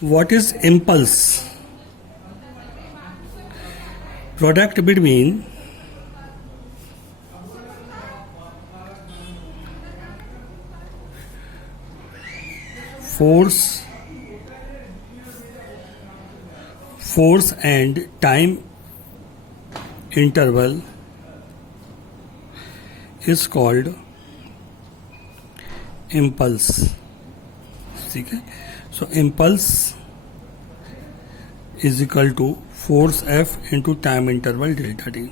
What is impulse? Product between force and time interval is called impulse. ठीक है. So impulse is equal to force F into time interval delta t.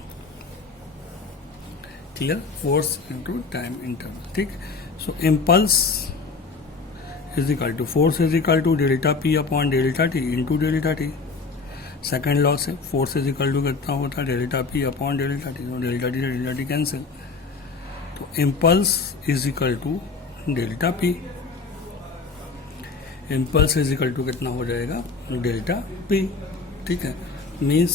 Clear? Force into time interval. ठीक. So impulse is equal to force is equal to delta p upon delta t into delta t. Second law से force is equal to कितना होता है delta p upon delta t. तो delta t cancel. तो impulse is equal to delta p. Impulse is equal to कितना हो जाएगा delta p. ठीक है. Means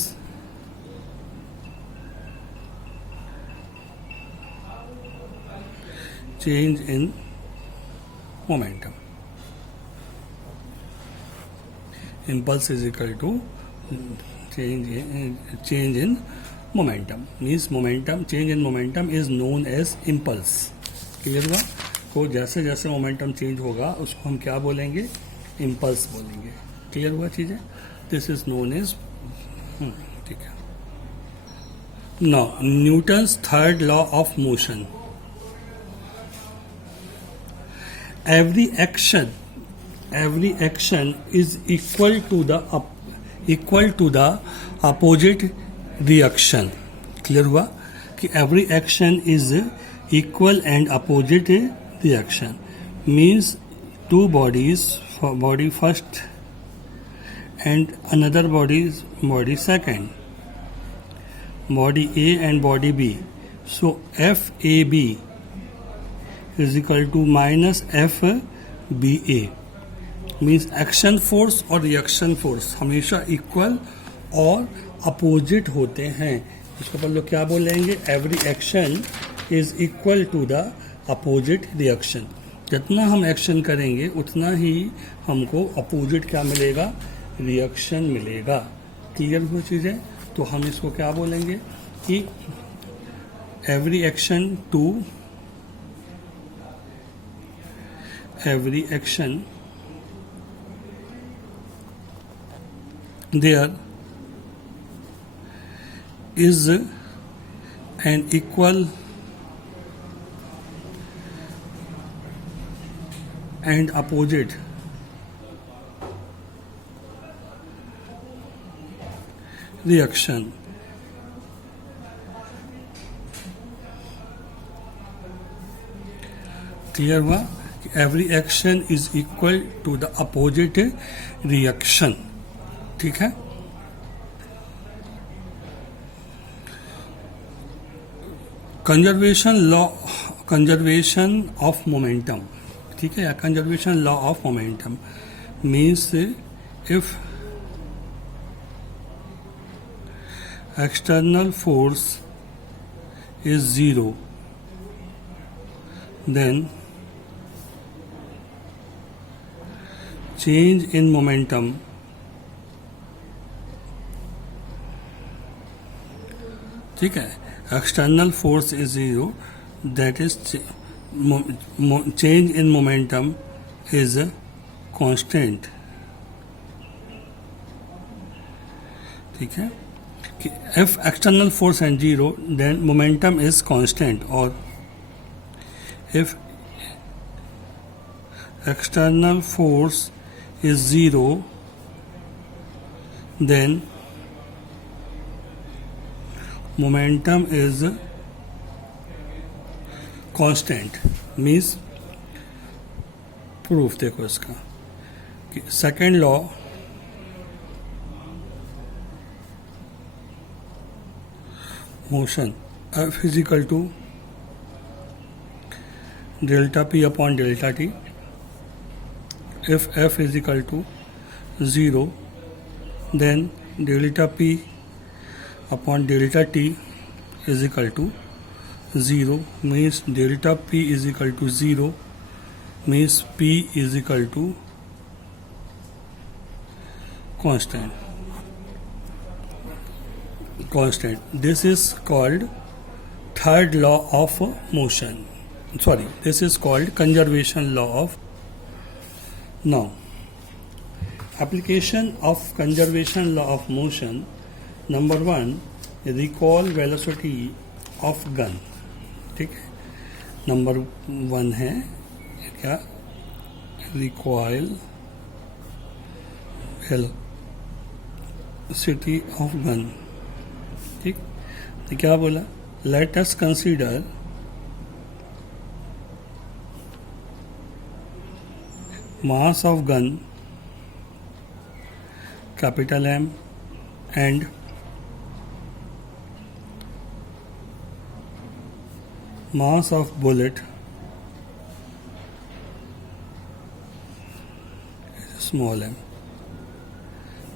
change in momentum. Impulse is equal to change in momentum. Means momentum, change in momentum is known as impulse. Clear हुआ. तो जैसे जैसे momentum change होगा उसको हम क्या बोलेंगे इम्पल्स बोलेंगे. क्लियर हुआ चीजें. This is known as. ठीक है. Now Newton's third law of motion. every action is equal to the opposite reaction. Clear हुआ कि every action is equal and opposite reaction. Means two bodies, body first and another body second, body A and body B. So FAB is equal to minus FBA. Means action force और reaction force हमेशा equal और opposite होते हैं. इसको अपन लोग क्या बोलेंगे every action is equal to the opposite reaction. जितना हम एक्शन करेंगे उतना ही हमको अपोजिट क्या मिलेगा रिएक्शन मिलेगा. क्लियर हो चीज़ें. तो हम इसको क्या बोलेंगे कि every action to every action there is an equal and opposite reaction. Clear हुआ. Every action is equal to the opposite reaction. ठीक है. Conservation of momentum. ठीक है. Conservation law of momentum means if external force is zero then change in momentum ठीक है. External force is zero that is change in momentum is constant. ठीक है. if external force and zero then momentum is constant. और if external force is zero then momentum is constant. means proof देखो इसका कि second law motion F is equal to delta P upon delta T. If F is equal to 0 then delta P upon delta T is equal to 0 means delta P is equal to 0 means P is equal to constant. This is called third law of motion. Sorry, this is called conservation law of. Now, application of conservation law of motion. Number one, recoil velocity of gun. ठीक है, number one है क्या, recoil velocity of gun. ठीक, तो क्या बोला, let us consider mass of gun capital M and mass of bullet small m.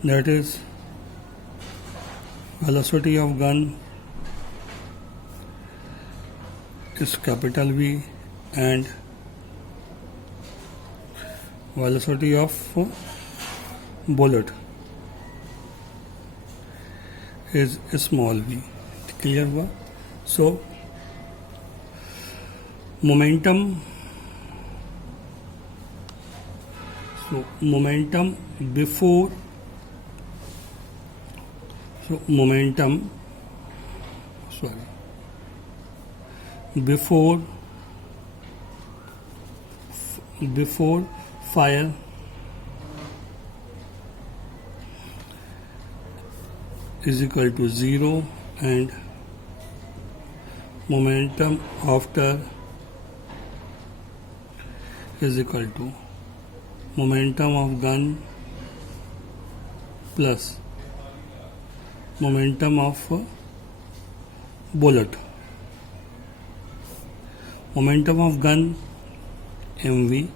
That is velocity of gun is capital V and velocity of bullet is small v. Clear हुआ. So momentum before fire is equal to 0 and momentum after is equal to momentum of gun plus momentum of bullet. Momentum of gun mv,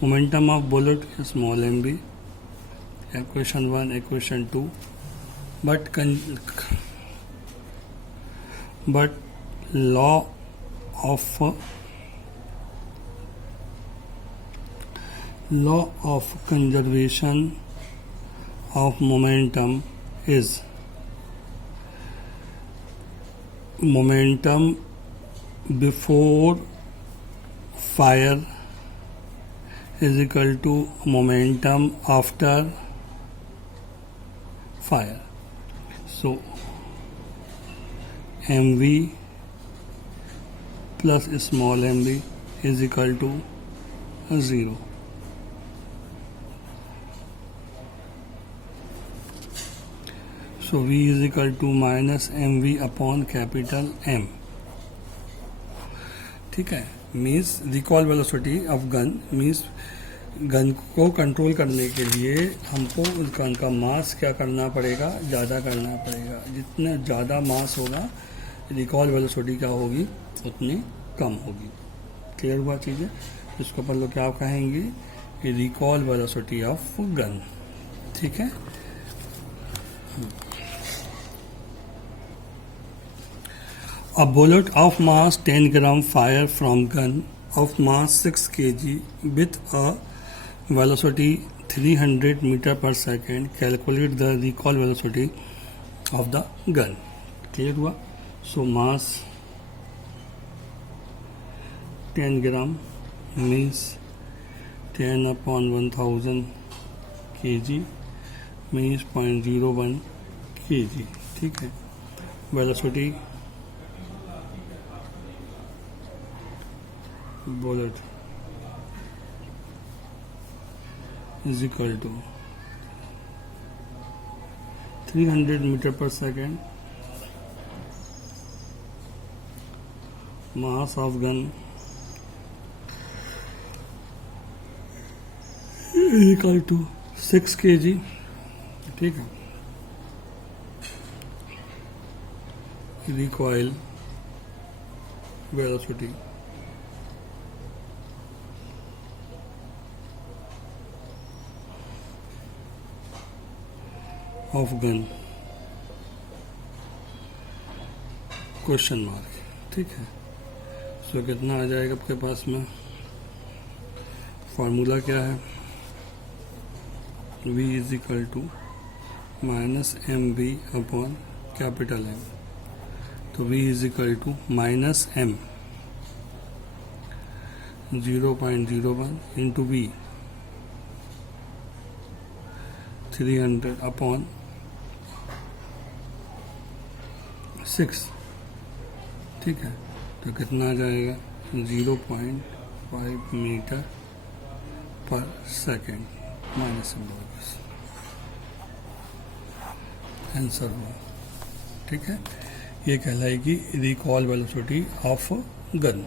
momentum of bullet small mv. Equation 1, equation 2. But law of conservation of momentum is momentum before fire is equal to momentum after fire. So mv plus small mv is equal to 0. So v is equal to minus mv upon capital M. ठीक है, means recall velocity of gun means gun को control करने के लिए हमको उस gun का मास क्या करना पड़ेगा, ज़्यादा करना पड़ेगा. जितना ज़्यादा मास होगा रिकॉल वेलोसिटी क्या होगी उतनी कम होगी. क्लियर हुआ चीज़ें. इसको अपन लोग क्या कहेंगे, रिकॉल वेलोसिटी ऑफ गन. ठीक है. A bullet of mass 10 gram fire from gun of mass 6 kg with a velocity 300 meter per second. Calculate the recoil velocity of the gun. Clear हुआ. So mass 10 gram means 10 upon 1000 kg means 0.01 kg. ठीक है. Velocity bullet is equal to 300 meter per second. Mass of gun is equal to 6 kg. ठीक है. Recoil velocity of gun question mark. ठीक है. सो कितना आ जाएगा आपके पास में, फॉर्मूला क्या है, v is equal to minus m v upon capital M, तो v is equal to minus m 0.01 into v 300 upon 6, ठीक है। तो कितना आ जाएगा 0.5 मीटर पर सेकेंड माइनस आंसर हुआ, ठीक है। ये कहलाएगी रिकॉल वेलोसिटी ऑफ गन।